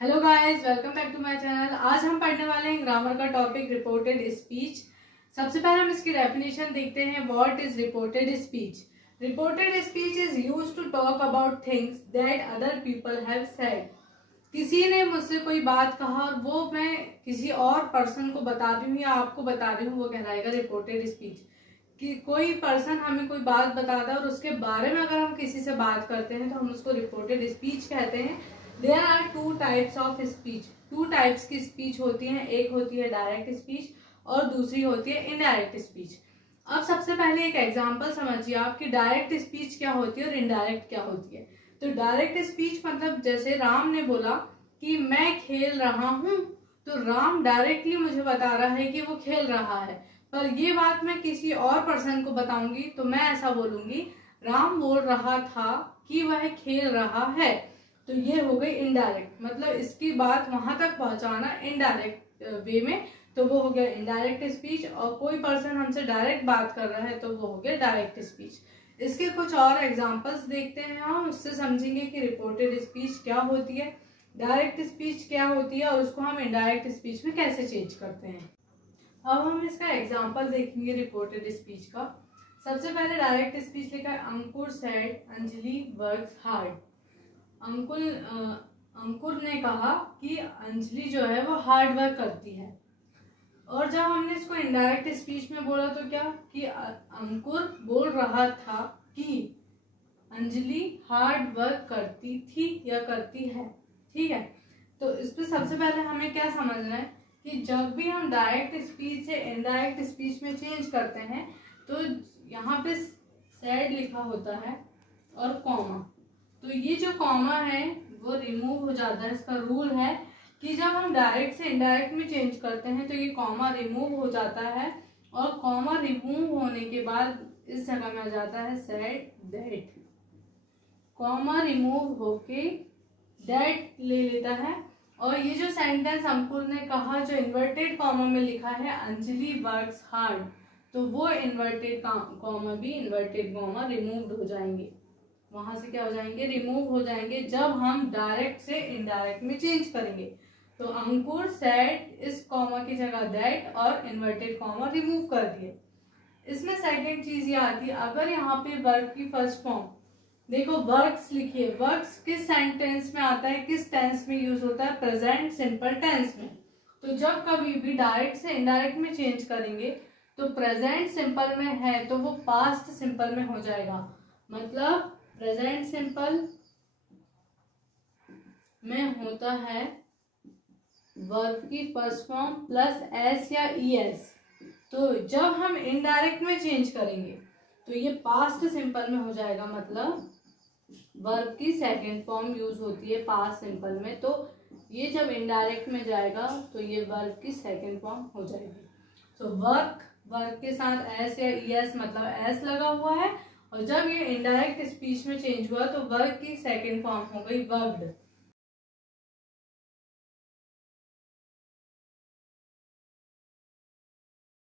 Hello guys, welcome back to my channel. आज हम पढ़ने वाले हैं ग्रामर का टॉपिक रिपोर्टेड स्पीच। सबसे पहले हम इसकी डेफिनेशन देखते हैं। What is reported speech? Reported speech is used to talk about things that other people have said. किसी ने मुझसे कोई बात कहा और वो मैं किसी और पर्सन को बता रही हूँ या आपको बता रही हूँ, वो कहलाएगा रिपोर्टेड स्पीच। कि कोई पर्सन हमें कोई बात बताता है और उसके बारे में अगर हम किसी से बात करते हैं तो हम उसको रिपोर्टेड स्पीच कहते हैं। There are two types of speech. Two types की स्पीच होती है। एक होती है डायरेक्ट स्पीच और दूसरी होती है इनडायरेक्ट स्पीच। अब सबसे पहले एक एग्जांपल समझिए आप कि डायरेक्ट स्पीच क्या होती है और इनडायरेक्ट क्या होती है। तो डायरेक्ट स्पीच मतलब जैसे राम ने बोला कि मैं खेल रहा हूं, तो राम डायरेक्टली मुझे बता रहा है कि वो खेल रहा है। पर ये बात मैं किसी और पर्सन को बताऊंगी तो मैं ऐसा बोलूंगी, राम बोल रहा था कि वह खेल रहा है। तो ये हो गई इनडायरेक्ट, मतलब इसकी बात वहां तक पहुंचाना इनडायरेक्ट वे में, तो वो हो गया इनडायरेक्ट स्पीच। और कोई पर्सन हमसे डायरेक्ट बात कर रहा है तो वो हो गया डायरेक्ट स्पीच। इसके कुछ और एग्जांपल्स देखते हैं हम, उससे समझेंगे कि रिपोर्टेड स्पीच क्या होती है, डायरेक्ट स्पीच क्या होती है और उसको हम इनडायरेक्ट स्पीच में कैसे चेंज करते हैं। अब हम इसका एग्जांपल देखेंगे रिपोर्टेड स्पीच का। सबसे पहले डायरेक्ट स्पीच लिखा है, अंकुर सेड अंजलि वर्क्स हार्ड। अंकुर ने कहा कि अंजलि जो है वो हार्ड वर्क करती है। और जब हमने इसको इनडायरेक्ट स्पीच में बोला तो क्या कि अंकुर बोल रहा था कि अंजलि हार्ड वर्क करती थी या करती है। ठीक है, तो इस पे सबसे पहले हमें क्या समझना है कि जब भी हम डायरेक्ट स्पीच से इनडायरेक्ट स्पीच में चेंज करते हैं तो यहाँ पे सेड लिखा होता है और कॉमा, तो ये जो कॉमा है वो रिमूव हो जाता है। इसका रूल है कि जब हम डायरेक्ट से इनडायरेक्ट में चेंज करते हैं तो ये कॉमा रिमूव हो जाता है और कॉमा रिमूव होने के बाद इस जगह में आ जाता है सेड दैट। कॉमा रिमूव होके दैट ले लेता है और ये जो सेंटेंस अंकुर ने कहा जो इन्वर्टेड कॉमा में लिखा है अंजलि वर्क्स हार्ड, तो वो इन्वर्टेड कॉमा भी इन्वर्टेड कॉमा रिमूव्ड हो जाएंगे, वहां से क्या हो जाएंगे, रिमूव हो जाएंगे जब हम डायरेक्ट से इनडायरेक्ट में चेंज करेंगे। तो अंकुर सेड इस कॉमा की जगह दैट और इन्वर्टेड कॉमा रिमूव कर दिए। इसमें सेकंड चीज ये आती है, अगर यहाँ पे वर्ब की फर्स्ट फॉर्म देखो, वर्क्स लिखिए, वर्क्स किस सेंटेंस में आता है, किस टेंस में यूज होता है, प्रेजेंट सिंपल टेंस में। तो जब कभी भी डायरेक्ट से इनडायरेक्ट में चेंज करेंगे तो प्रेजेंट सिंपल में है तो वो पास्ट सिंपल में हो जाएगा। मतलब प्रेजेंट सिंपल में होता है वर्ब की फर्स्ट फॉर्म प्लस एस या ईएस। तो जब हम इनडायरेक्ट में चेंज करेंगे तो ये पास्ट सिंपल में हो जाएगा, मतलब वर्ब की सेकंड फॉर्म यूज होती है पास्ट सिंपल में, तो ये जब इनडायरेक्ट में जाएगा तो ये वर्ब की सेकंड फॉर्म हो जाएगी। तो वर्ब के साथ एस या ईएस, मतलब एस लगा हुआ है, और जब ये इनडायरेक्ट स्पीच में चेंज हुआ तो वर्ब की सेकंड फॉर्म हो गई वर्ब्ड।